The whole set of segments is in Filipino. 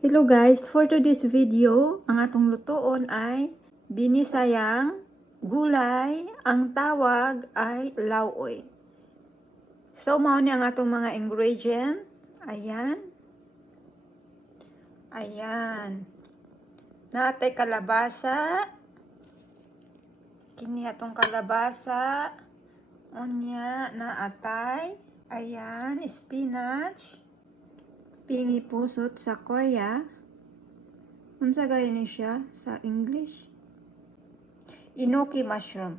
Hello guys, for today's video, ang atong lutoon ay binisayang gulay, ang tawag ay lauoy. So, mao ni ang atong mga ingredient. Ayan. Ayan. Naatay kalabasa. Kini atong kalabasa. Unya, naatay. Ayan, spinach. Pingi pusot sa Korea. Unsa gaya ni siya sa English? Enoki mushroom.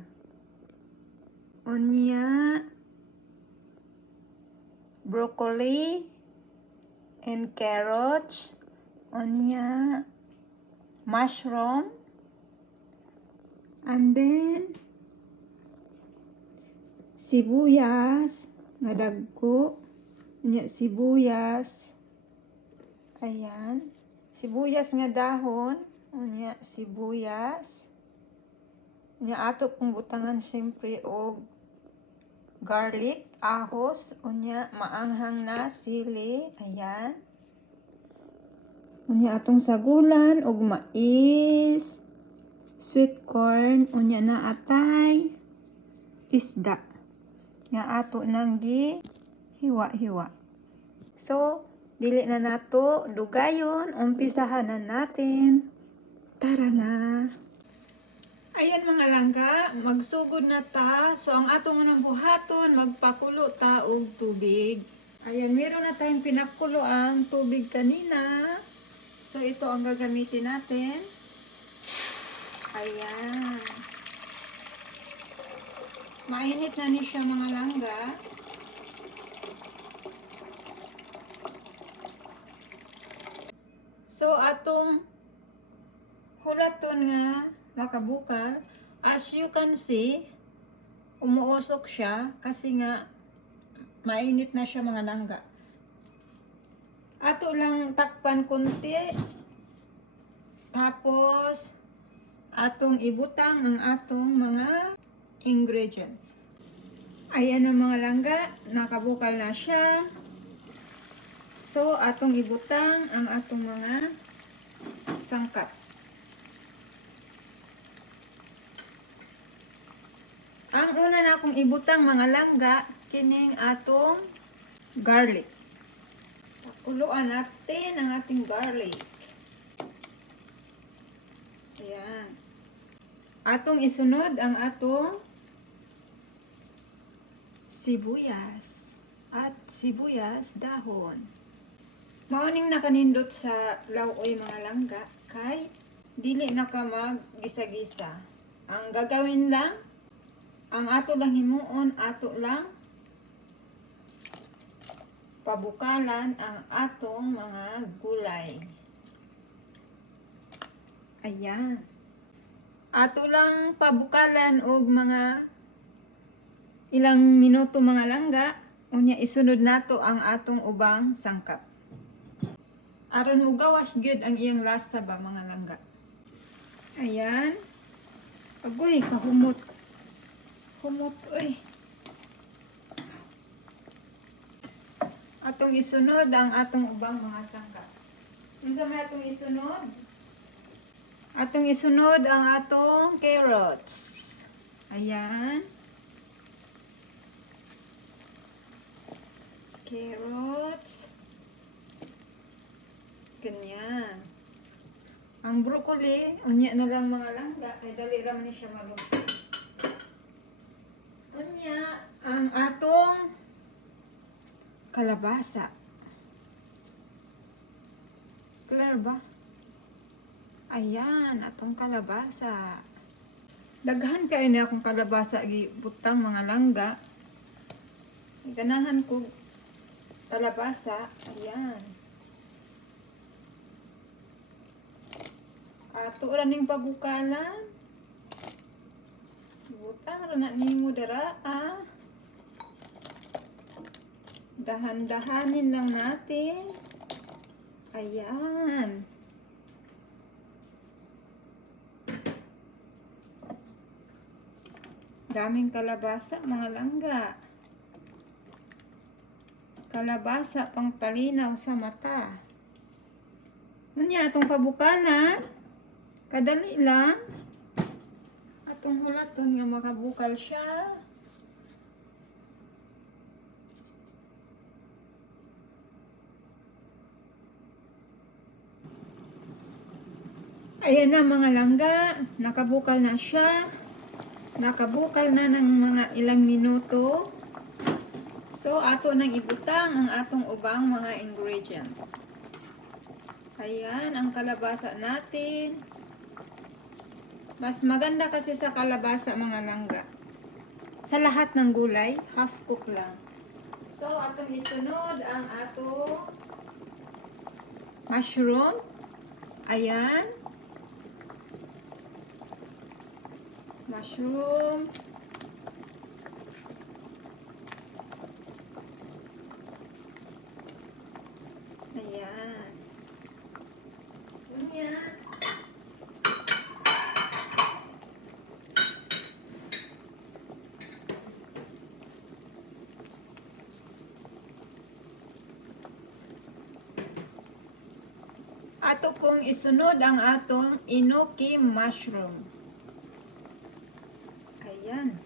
Unya, broccoli and carrots. Unya, mushroom. And then, sibuyas nga dagko. Unya, sibuyas. Ayan. Sibuyas nga dahon. Unya, sibuyas. Unya, ato pong butangan siyempre og garlic, ahos. Unya, maanghang na sili. Ayan. Unya, atong sagulan og mais, sweet corn. Unya, naatay isda nga ato nang gi hiwa-hiwa. So, dili na nato dugayon, umpisahan na natin. Tara na. Ayan mga langga, magsugod na ta. So, ang atong unang buhaton, magpakulo ta og tubig. Ayan, meron na tayong pinakulo ang tubig kanina. So, ito ang gagamitin natin. Ayan. Mainit na ni siya mga langga. So, atong hulaton nga makabukal, as you can see, umuusok siya kasi nga mainit na siya mga langga. Ato lang takpan kunti, tapos atong ibutang ang atong mga ingredient. Ayan ang mga langga, nakabukal na siya. So, atong ibutang ang atong mga sangkap. Ang una na akong ibutang mga langga, kining atong garlic. Uluan natin ang ating garlic. Ayan. Atong isunod ang atong sibuyas. At sibuyas dahon. Mauning nakanindot sa lauoy mga langga, kay dili na ka mag-gisa-gisa. Ang gagawin lang, ang ato lang himuon, ato lang pabukalan ang atong mga gulay. Ayan. Ato lang pabukalan og mga ilang minuto mga langga, unya isunod nato ang atong ubang sangkap. Aron mo gawas gyud ang iyang lasa ba mga langga. Ayan. Agoy, kahumot. Humot, uy. Atong isunod ang atong ubang mga sangkap. Unsa may atong isunod? Atong isunod ang atong carrots. Ayan. Carrots. Ganyan. Ang broccoli, unya na lang mga langga, kay dali ra man siya maluto. Unya, ang atong kalabasa. Clear ba? Ayan, atong kalabasa. Daghan kayo na akong kalabasa gibutang mga langga. Ganahan ko kalabasa. Ayan. Ato ra ning pabukalan. Butang ra na nimo dara. Dahan-dahanin lang natin. Ayan. Daming kalabasa mga langga. Kalabasa pang palinaw sa mata. Unya atong pabukana. Kadali lang. Atong hulaton nga makabukal siya. Ayan na mga langga, nakabukal na siya. Nakabukal na ng mga ilang minuto. So, ato nang ibutang ang atong ubang mga ingredient. Ayan, ang kalabasa natin. Mas maganda kasi sa kalabasa mga langga. Sa lahat ng gulay, half cook lang. So, atong isunod ang atong mushroom. Ayan. Mushroom. Ayan. Ayan. Ato pong isunod ang atong enoki mushroom. Ayan.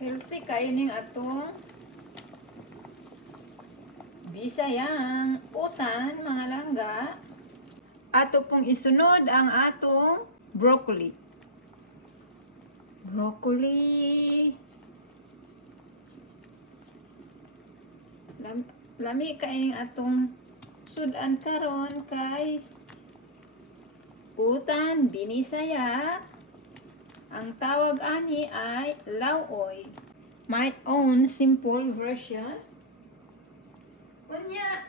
Healthy kainin atong Bisayang utan mga langga. Ato pong isunod ang atong broccoli. Broccoli. Lami kainin atong sudan karon kay utan binisaya. Ang tawag ani ay lauoy. My own simple version. Unya,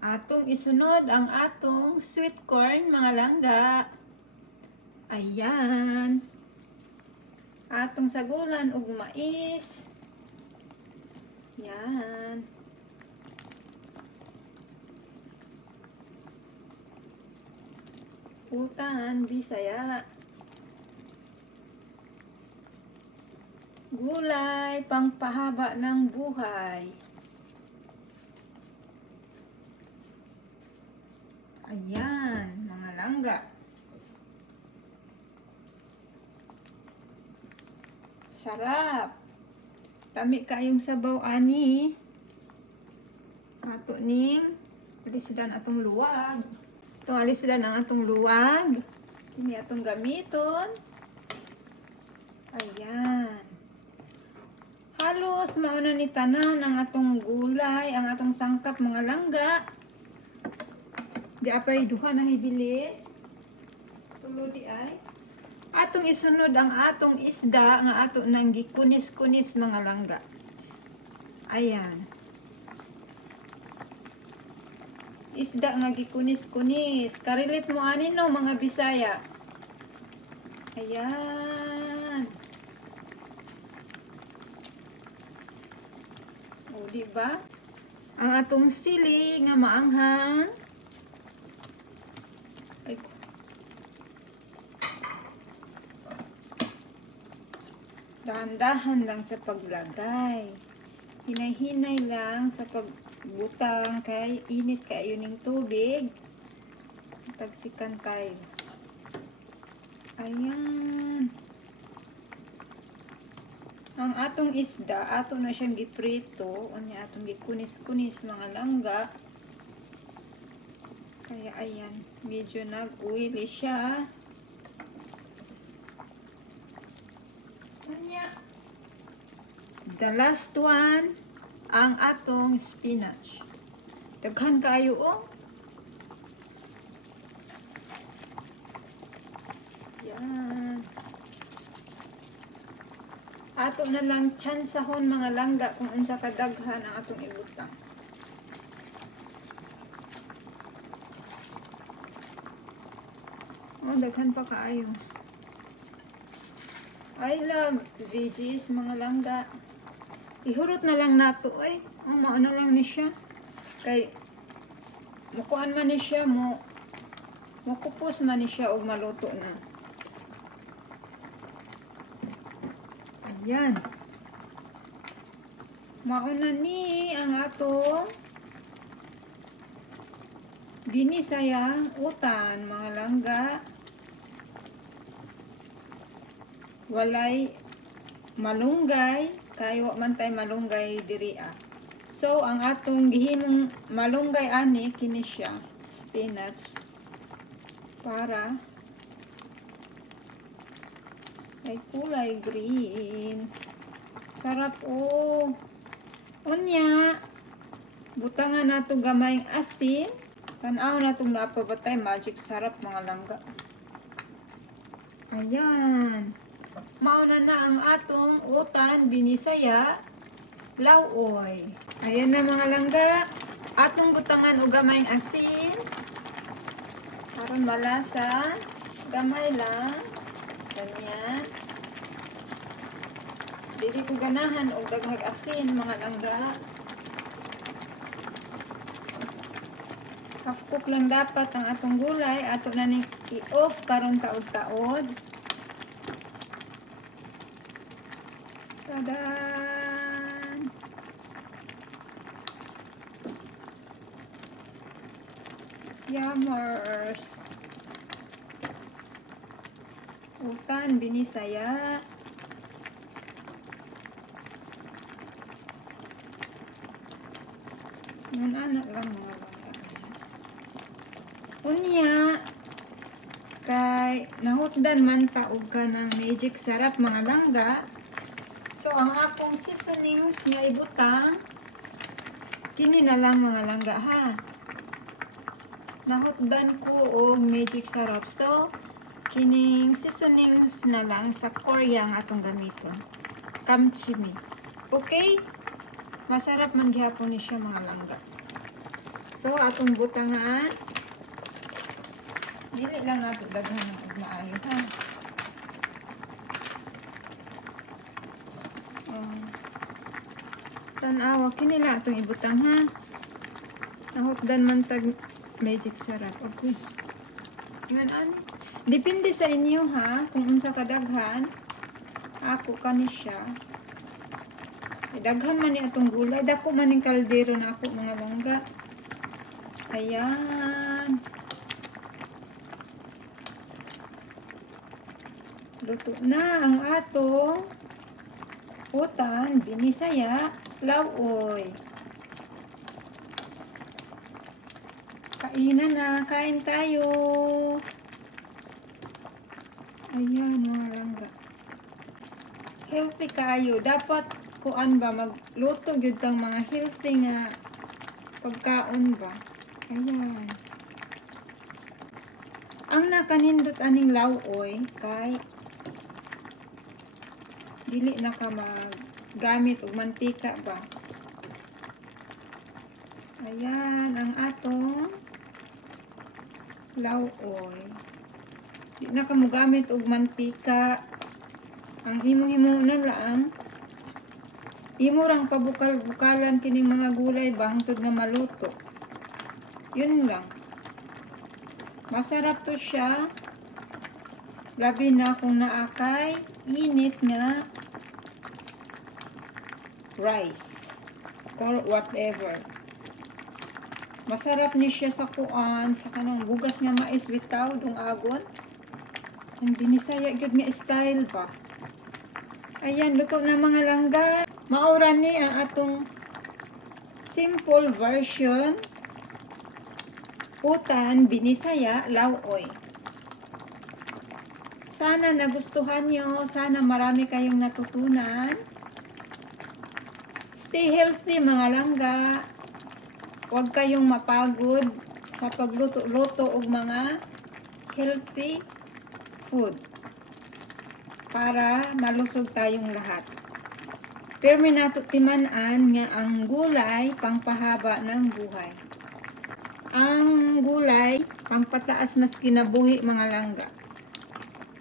atong isunod ang atong sweet corn mga langga. Ayan. Atong sagulan og mais. Yan. Utan Bisaya. Gulay pangpahaba ng buhay. Ayan, mga langga. Sarap. Tami kayong sabaw ani. Ato ning alisdan atong luwag. Itong alisdan ang atong luwag. Ini atong gamiton. Ayan. Halos mauna ni tanan ang atong gulay, ang atong sangkap mga langga. Di apay duha na hibili. Tulo di ay. Atong isunod ang atong isda nga ato nang gikunis-kunis mga langga. Ayan. Isda nga gikunis-kunis. Karilit mo ani no mga Bisaya. Ayan. O di ba? Ang atong sili nga maanghang. Ay. Dahan-dahan lang sa paglagay. Hinay-hinay lang sa pagbutang kay init kayo ning tubig. Tagsikan tayo. Ayan. Ang atong isda, ato na siyang giprito. Unya atong gikunis-kunis mga langga. Kaya ayan, medyo nag-oily siya. Unya, the last one, ang atong spinach. Daghan kayo oh. Yan. Ato na lang tsansahon mga langga kung unsa kadaghan ang atong ibutang. Oh, daghan pa kaayo. I love veggies mga langga. Ihurot na lang nato ay. Oh, maano lang ni siya. Kay mukuan man ni siya mo makupos man ni siya og maluto na. Ayan. Mauna ni ang atong binisayang utan, mga langga. Walay malunggay, kayo man tay malunggay diri ah. So ang atong gihimong malunggay ani kini siya, spinach, para ay kulay green. Sarap oh. Unya, butangan nato gamayng asin. Tanaw natong napabatay, magic sarap mga langga. Ayan. Mauna na ang atong utan, binisaya, lauoy. Ayan na mga langga. Atong butangan og gamayng asin. Karon malasa. Gamay lang. Ganyan. Dili ko ganahan og daghang asin mga langga. Half cook lang dapat ang atong gulay. Ato na ning i-off karon taod-taod. Tadan! Yummers! Utan, binisaya. Nun anak lang mga langga. Unya, kay nahutdan man ta og kanang magic sarap mga langga. So ang akong seasonings nga ibutang kini na lang mga langga ha. Nahutdan ko og magic sarap. So kining seasonings na lang sa Korea nga atong gamiton. Kamchimi. Okay? Masarap man gihapon ni siya mga langga. So atong butangan, dili lang nato daghan og maayo ha. Tanawa kini lang atong ibutang ha. Nahutdan man tag magic sarap. Okay. Ingan ani. Depende sa inyo ha kung unsa kadaghan. Ako kani siya. Daghan man ni atong gulay, dako man ning kaldero na ako mga langga. Ayan. Luto na ang atong utan, binisaya, lauoy. Kainan na, kain tayo. Ayan mga langga. Healthy kayo. Dapat kuan ba magluto gyud tang mga healthy nga pagkaon ba. Ayan. Ang nakanindot aning lauoy kay dili na ka maggamit og mantika ba. Ayan ang atong lauoy. Di na ka mogamit og mantika. Ang imong na lang imo rang pabukal-bukalan kining mga gulay bangtod nga maluto. Yun lang. Masarap to siya. Labi na kung naakay init nga rice or whatever. Masarap ni siya sa kuan, sa kanang bugas nga mais bitaw dung agon. Ang binisaya gyud nga style ba. Ayan, luto na mga langga. Maura ni ang atong simple version. Utan, binisaya, lauoy. Sana nagustuhan nyo. Sana marami kayong natutunan. Stay healthy mga langga. Huwag kayong mapagod sa pagluto-luto og mga healthy food. Para malusog tayong lahat. Pero nato timan-an nga ang gulay pangpahaba ng buhay. Ang gulay pangpataas nas kinabuhi mga langga.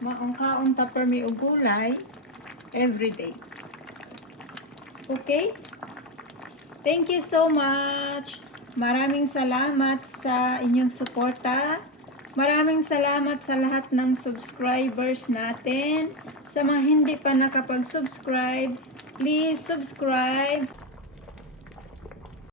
Maong-kaon ta permi og gulay everyday. Okay? Thank you so much. Maraming salamat sa inyong suporta. Maraming salamat sa lahat ng subscribers natin. Sa mga hindi pa nakapag-subscribe, please subscribe.